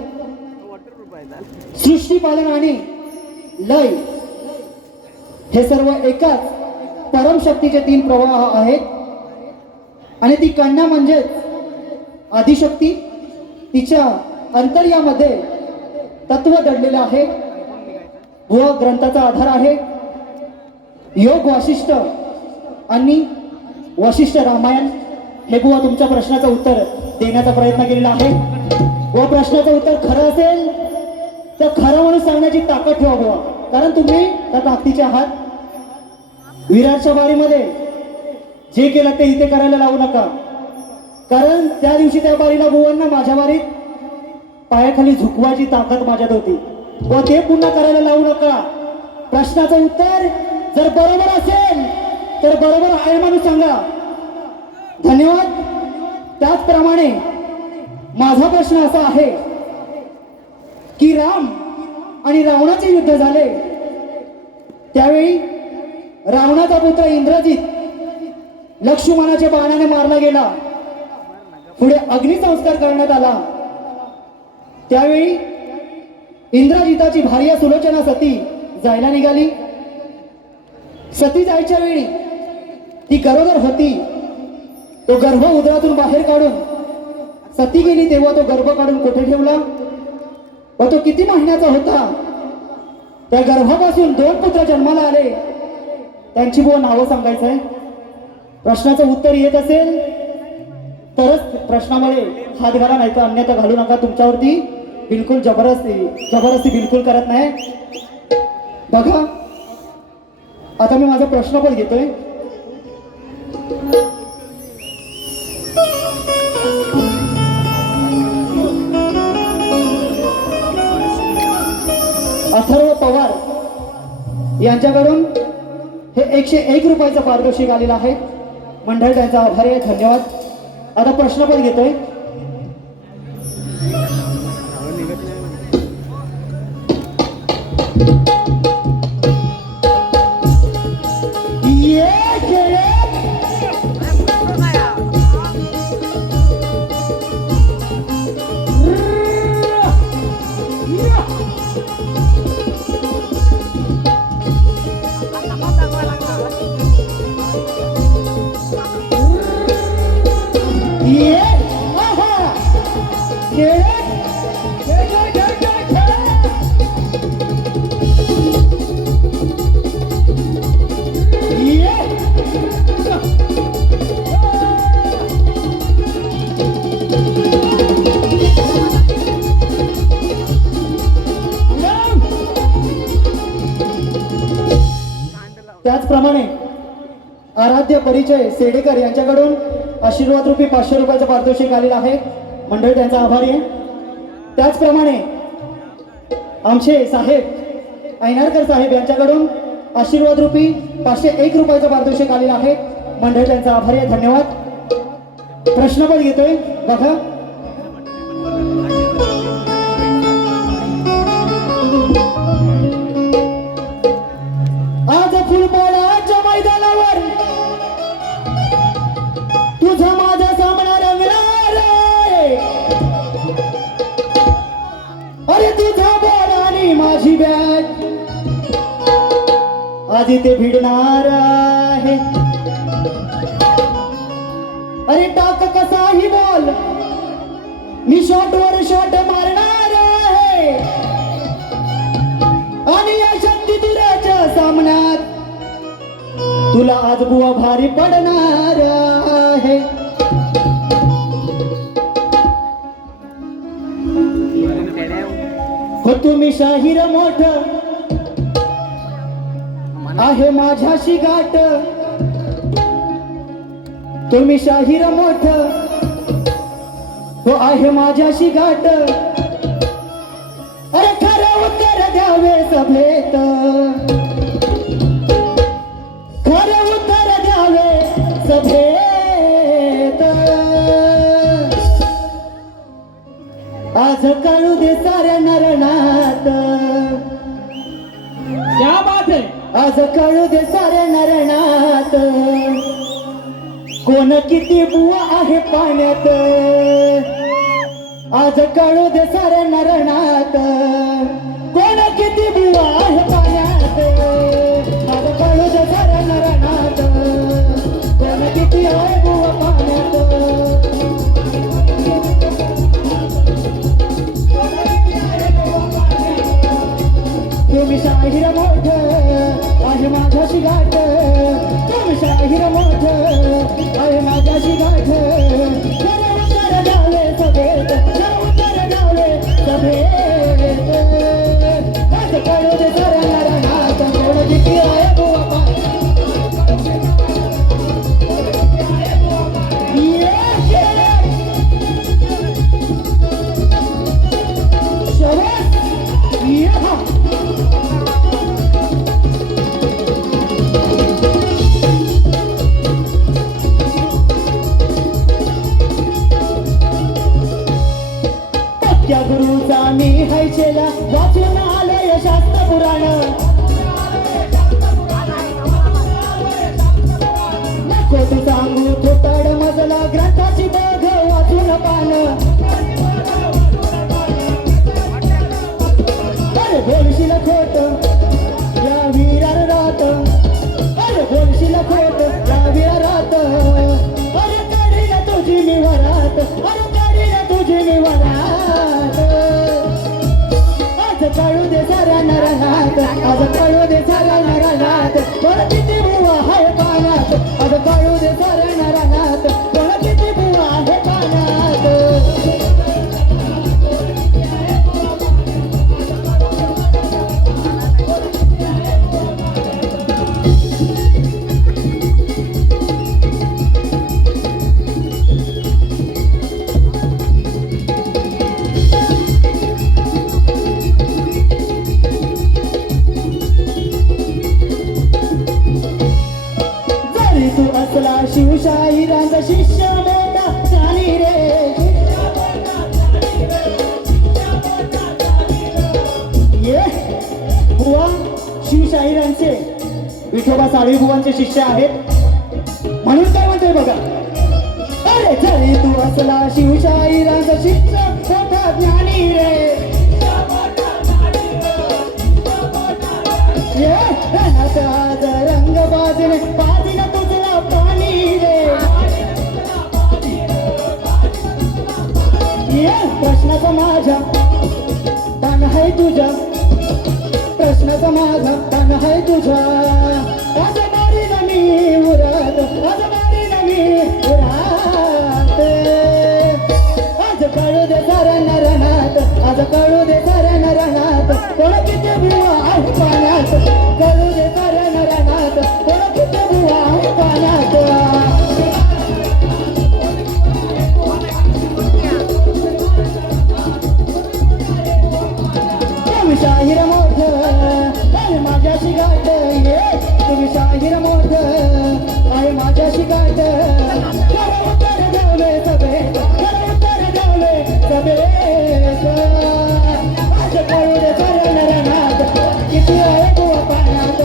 सृष्टी पालन आणि लय हे सर्व एकाच परमशक्तीचे 3 प्रवाह आहेत. आणि ती कन्या म्हणजेच आदिशक्ती. तिच्या अंतर्यामध्ये तत्व दडलेलं आहे व ग्रंथाचा आधार आहे योग वासिष्ठ आणि वशिष्ठ रामायण. हे बुवा तुमच्या प्रश्नाचं उत्तर देण्याचा प्रयत्न केलेला आहे. व प्रश्नाचं उत्तर खरं असेल तर खरं म्हणून सांगण्याची ताकद ठेवा बुवा, कारण तुम्ही त्या ताकदीचे आहात. विराटच्या बारीमध्ये जे केलं ते इथे करायला लावू नका, कारण त्या दिवशी त्या बारीला बुवांना माझ्या बारीत पायाखाली झुकवायची ताकद माझ्यात होती व ते पुन्हा करायला लावू नका. प्रश्नाचं उत्तर जर बरोबर असेल तर बरोबर आहे म्हणून सांगा. धन्यवाद. त्याचप्रमाणे माझा प्रश्न असा आहे की राम आणि रावणाचे युद्ध झाले त्यावेळी रावणाचा पुत्र इंद्रजित लक्ष्मणाच्या बाणाने मारला गेला. पुढे अग्निसंस्कार करण्यात आला. त्यावेळी इंद्रजिताची भार्या सुलोचना सती जायला निघाली. सती जायच्या वेळी ती गरोदर होती. तो गर्भ उदरातून बाहेर काढून सती गेली तेव्हा तो गर्भ काढून कुठे ठेवला व तो किती महिन्याचा होता. त्या गर्भापासून 2 पुत्र जन्माला आले. त्यांची बुवा नावं सांगायचं आहे. प्रश्नाचं उत्तर येत असेल तरच प्रश्नामध्ये हात घाला, नाही तर अन्यथा घालू नका. तुमच्यावरती बिलकुल जबरदस्ती बिलकुल करत नाही. बघा आता मी माझा प्रश्न पण घेतोय. अथर्व पवार यांच्याकडून हे 101 रुपयाचं पारितोषिक आलेलं आहे. मंडळ त्यांचा आभारी आहे, धन्यवाद. आता प्रश्न पण घेतोय. ये त्याचप्रमाणे आराध्य परिचय सेडेकर यांच्याकडून आशीर्वाद रूपी 500 रुपयाचं पारितोषिक आलेलं आहे. मंडळ त्यांचा आभारी आहे. त्याचप्रमाणे आमचे साहेब ऐनारकर साहेब यांच्याकडून आशीर्वाद रूपी 501 रुपयाचं पारितोषिक आलेलं आहे. मंडळ त्यांचा आभारी आहे. धन्यवाद. प्रश्न पण घेतोय बघा. आज फुलपाडाच्या मैदानावर तुझा माझा सामना रंगणार आहे. अरे तुझा बॉल आणि माझी बॅट आज इथे भिडणार आहे. अरे टाक कसाही बॉल मी शॉट वर शॉट मारणार आहे. आणि या शक्ती दुराच्या सामन्यात तुला आज बुवा भारी पडणार आहे. हो तुम्ही शाहीर मोठ आहे माझ्याशी गाठ. तुम्ही शाहीर मोठ हो आहे माझ्याशी गाठ. अरे खरं उत्तर द्यावे सभेत. खरं उत्तर द्यावे सभेत. आज कळू दे साऱ्या नरनात. क्या बात है. आज कळू दे साऱ्या नरनात कोण किती बुवा आहे पाण्यात. आज कळू दे साऱ्या नरनात कोण किती बुवा आहे पाण्यात. आज कळू दे साऱ्या नरनात कोण किती आहे बुवा पाण्यात. तुम्ही शाहीर मोठ आहे माझ्याशी गाठ. तुम्ही शाहीर मोठ आहे माझ्याशी गाठ. खरं उत्तर द्यावे सभेत. खरं उत्तर द्यावे सभेत. आज कळू दे साऱ्या नरनात कोण किती आहे बुवा पाण्यात. शाबास. या त्या गुरुचा मी हैशेला वाचून आलोय शास्त्र पुराण. नको तू सांगू थोटाड मजला ग्रंथाची बघ वाचून पान. अरे बोलशील खोट या वीरार रात. अरे बोलशील खोट या वीरात. अरे काढील तुझी मी वरात. अरे काढील तुझी मी वरात. आज कळू दे साऱ्या नरनात. आज कळू दे साऱ्या नरनात कोण किती बुवा आहे पाण्यात. आज कळू दे साऱ्या नरनात कोण किती बुवा आहे पाण्यात. तू असला शिवशाहिरांचा शिष्य मोठा झाली रे. ये बुवा शिवशाहिरांचे विठोबा साळवी बुवांचे शिष्य आहेत म्हणून काय म्हणतोय बघा. अरे जरी तू असला शिवशाहिरांचा शिष्य मोठा ज्ञानी रे. ये आज रंग बाजले बाजीला तुझला पाणी रे. ये प्रश्नाचा माझा ताण आहे तुझ्या, प्रश्नाचा माझा ताण आहे तुझ्या. आज मारी नमी उरात, आज मारी नमी उरात. आज कळू दे साऱ्यांना रणात, आज कळू दे साऱ्यांना रणात. कोण किती बुवा आहे पाण्यात, कळू दे साऱ्यांना रणात. कोण किती बुवा आहे पाण्यात. शाहीर मोठ आहे माझ्याशी गाठ, ये तुम्ही शाहीर मोठ आहे माझ्याशी गाठ. उत्तर द्यावे सभेत, उत्तर द्यावे सभेत. आज कळू दे साऱ्या रणात, किती आहे बुवा पाण्यात.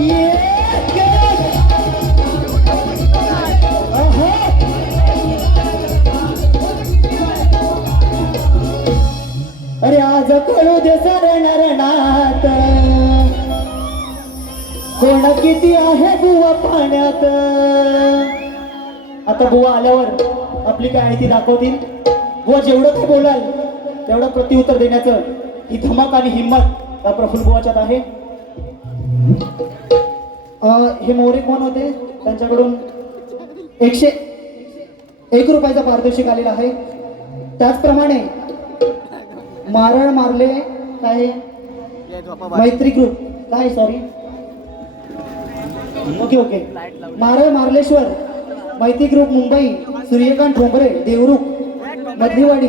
ये अरे आज कळू दे साऱ्या रणात, कोण किती आहे बुवा पाण्यात. आता बुवा आल्यावर आपली काय आहे ती दाखवतील. बुवा जेवढं काय बोलाल तेवढं प्रत्युत्तर देण्याचं ही धमक आणि हिंमत या प्रफुल्ल बुवाच्यात आहे. हे मोरे कोण होते, त्यांच्याकडून 101 रुपयाचा पारितोषिक आलेला आहे. त्याचप्रमाणे मारळ मारले काय मैत्री ग्रुप काय सॉरी ओके मारळ मार्लेश्वर मैत्री ग्रुप मुंबई, सूर्यकांत ठोंबरे देवरुख मधलीवाडी,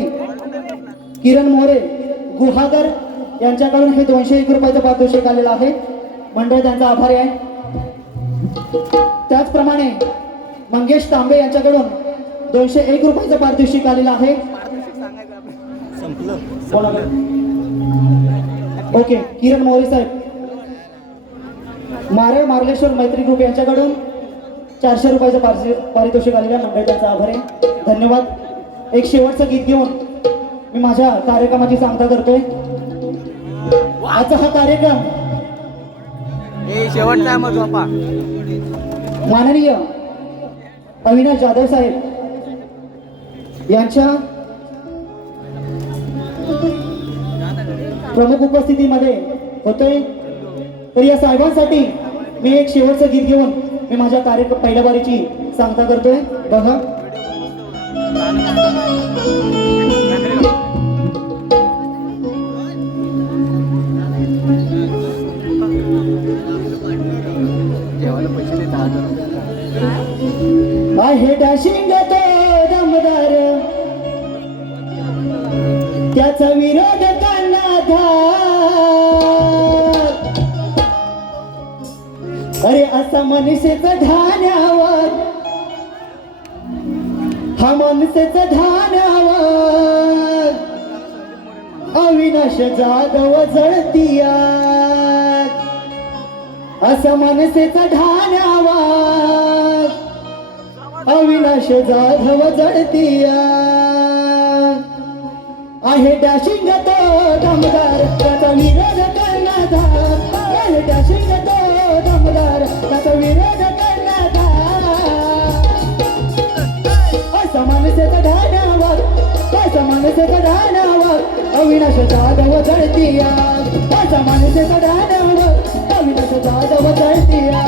किरण मोरे गुहागर यांच्याकडून हे 201 रुपयाचं पारितोषिक आलेलं आहे. मंडळ त्यांचा आभारी आहे. त्याचप्रमाणे मंगेश तांबे यांच्याकडून 201 रुपयाचं पारितोषिक आलेलं आहे. ओके किरण मोरे साहेब मारळ मार्लेश्वर मैत्री ग्रुप यांच्याकडून 400 रुपयाचं पारितोषिक आलेल्या मंडळ त्यांचा आभार आहे. धन्यवाद. एक शेवटचं गीत घेऊन मी माझ्या कार्यक्रमाची सांगता करतोय. आजचा हा कार्यक्रम शेवटचा मग झोपा. माननीय अविनाश जाधव साहेब यांच्या प्रमुख उपस्थितीमध्ये होतोय. तर या साहेबांसाठी मी एक शेवटचं गीत घेऊन मी माझ्या कार्यक्रम पहिल्या बारीची सांगता करतोय. बघा आहे डॅशिंग तो दमदार, त्याचा विरोध करणार धार. अरे असा मनुष्याचं ढाण्यावर, हा मनुष्याचं ढाण्यावर अविनाश जाधव जळतीया. असा मनुष्याचं ढाण्यावर अविनाश जाधव जळतीया. आहे डॅशिंग तो दमदार, त्याचा विरोध करण्याचा. आहे डॅशिंग तो दमदार, त्याचा विरोध करण्याचा. असा माणसाचा ढाण्यावर, असा माणसाचा ढाण्यावर अविनाश जाधव जळतीया. असा माणसाचा ढाण्यावर अविनाश जाधव जळतीया.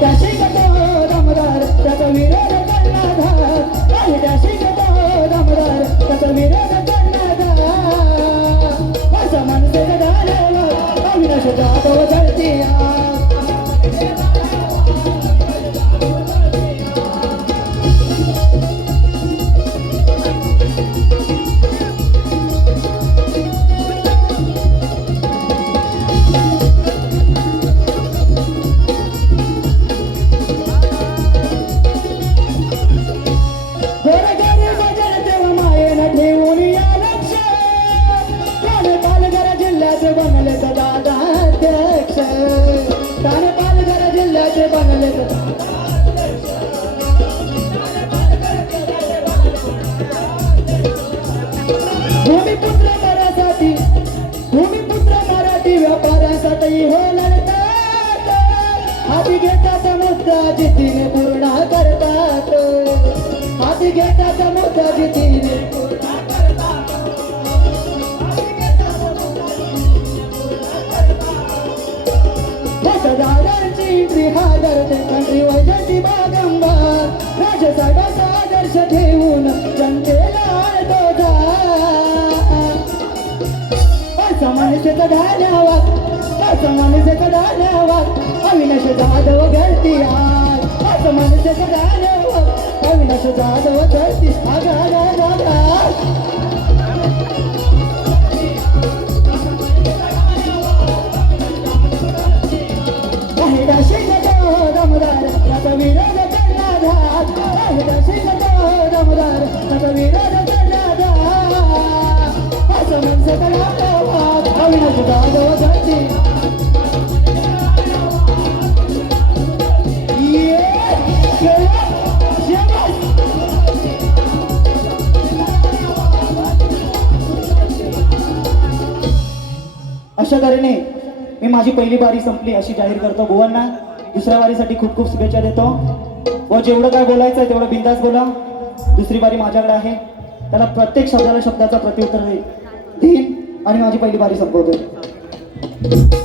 डॅशिंग तो दमदार, त्याचा विरोध करणारा. आहे डॅशिंग तो दमदार, त्याचा विरोध करणारा. असा माणसाचा ढाण्यावर अविनाश जाधव जळतीया. भूमिपुत्र वारीसाठी हो लढतात हाती घेतात मुद्दा जितीने पूर्ण करतात हाती घेतात मुद्दा जितीने पूर्ण करतात मतदारांची एंट्री हादरते कंट्री वैजंती बागंबा राजसाहेबांचा आदर्श ठेवून जनतेला आणतो जा असमानतेचा ढाल्यावात असमानतेचा ढाल्यावात अविनाश जाधव घडती आज असमानतेचा ढाल्यावात अविनाश जाधव घडती दमदार नका विरोध करणार दमदार नका विरोध करणार असं मनसेचा ढाल्यावात अविनाश जाधव घडती अशा तऱ्हेने मी माझी पहिली बारी संपली अशी जाहीर करतो भुवनना दुसऱ्या बारीसाठी खूप खूप शुभेच्छा देतो व जेवढं काय बोलायचं आहे तेवढं बिंदास बोला दुसरी बारी माझ्याकडे आहे त्याला प्रत्येक शब्दाला शब्दाचा प्रत्युत्तर देईन आणि माझी पहिली बारी संपवतो